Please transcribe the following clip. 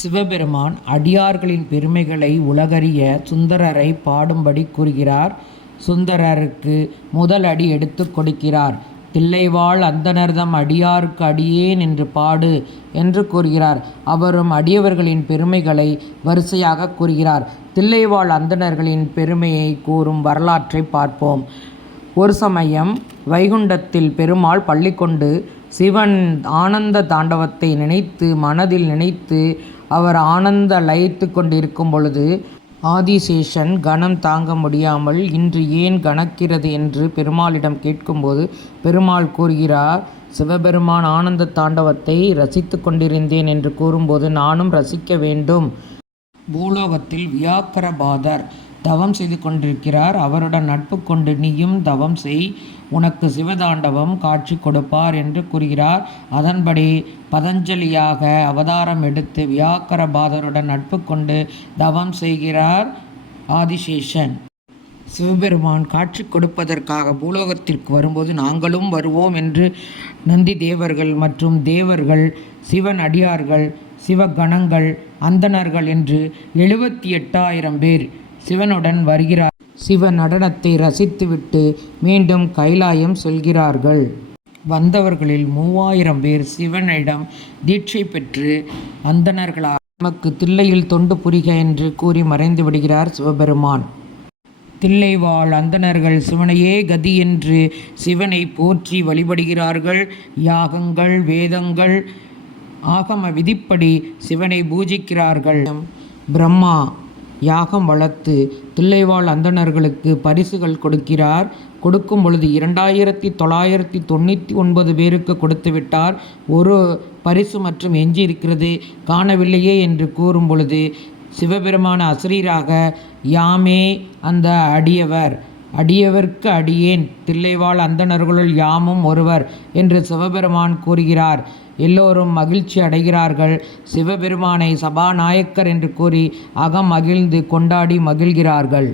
சிவபெருமான் அடியார்களின் பெருமைகளை உலகறிய சுந்தரரை பாடும்படி கூறுகிறார். சுந்தரருக்கு முதல் அடி எடுத்துக் கொடுக்கிறார். தில்லைவாழ் அந்தணர்தம் அடியார்க்கு அடியேன் என்று பாடு என்று கூறுகிறார். அவரும் அடியவர்களின் பெருமைகளை வரிசையாக கூறுகிறார். தில்லைவாழ் அந்தணர்களின் பெருமையை கூறும் வரலாற்றை பார்ப்போம். ஒரு சமயம் வைகுண்டத்தில் பெருமாள் பள்ளி கொண்டு சிவன் ஆனந்த தாண்டவத்தை மனதில் நினைத்து அவர் ஆனந்த லயித்து கொண்டிருக்கும் பொழுது ஆதிசேஷன் கணம் தாங்க முடியாமல் இன்று ஏன் கணக்கிறது என்று பெருமாளிடம் கேட்கும்போது பெருமாள் கூறுகிறார், சிவபெருமான் ஆனந்த தாண்டவத்தை ரசித்து கொண்டிருந்தேன் என்று கூறும்போது நானும் ரசிக்க வேண்டும். பூலோகத்தில் வியாக்கரபாதர் தவம் செய்து கொண்டிருக்கிறார். அவருடன் நட்பு கொண்டு நீயும் தவம் செய், உனக்கு சிவதாண்டவம் காட்சி கொடுப்பார் என்று கூறுகிறார். அதன்படி பதஞ்சலியாக அவதாரம் எடுத்து வியாக்கரபாதருடன் நட்பு கொண்டு தவம் செய்கிறார் ஆதிசேஷன். சிவபெருமான் காட்சி கொடுப்பதற்காக பூலோகத்திற்கு வரும்போது நாங்களும் வருவோம் என்று நந்தி தேவர்கள் மற்றும் தேவர்கள், சிவன் அடியார்கள், சிவகணங்கள், அந்தணர்கள் என்று 78,000 பேர் சிவனுடன் வருகிறார். சிவ நடனத்தை ரசித்துவிட்டு மீண்டும் கைலாயம் செல்கிறார்கள். வந்தவர்களில் 3,000 பேர் சிவனிடம் தீட்சை பெற்று அந்தணர்களாக நமக்கு தில்லையில் தொண்டு புரிக என்று கூறி மறைந்து விடுகிறார் சிவபெருமான். தில்லைவாழ் அந்தணர்கள் சிவனையே கதி என்று சிவனை போற்றி வழிபடுகிறார்கள். யாகங்கள், வேதங்கள், ஆகம விதிப்படி சிவனை பூஜிக்கிறார்கள். பிரம்மா யாகம் வளர்த்து தில்லைவாழ் அந்தணர்களுக்கு பரிசுகள் கொடுக்கிறார். கொடுக்கும் பொழுது 2,999 பேருக்கு கொடுத்து விட்டார். ஒரு பரிசு மற்றும் எஞ்சி இருக்கிறது காணவில்லையே என்று கூறும் பொழுது சிவபெருமான அசரீராக யாமே அந்த அடியவர்க்கு அடியேன், தில்லைவாழ் அந்தணர்களுள் யாமும் ஒருவர் என்று சிவபெருமான் கூறுகிறார். எல்லோரும் மகிழ்ச்சி அடைகிறார்கள். சிவபெருமானை சபாநாயக்கர் என்று கூறி அகம் மகிழ்ந்து கொண்டாடி மகிழ்கிறார்கள்.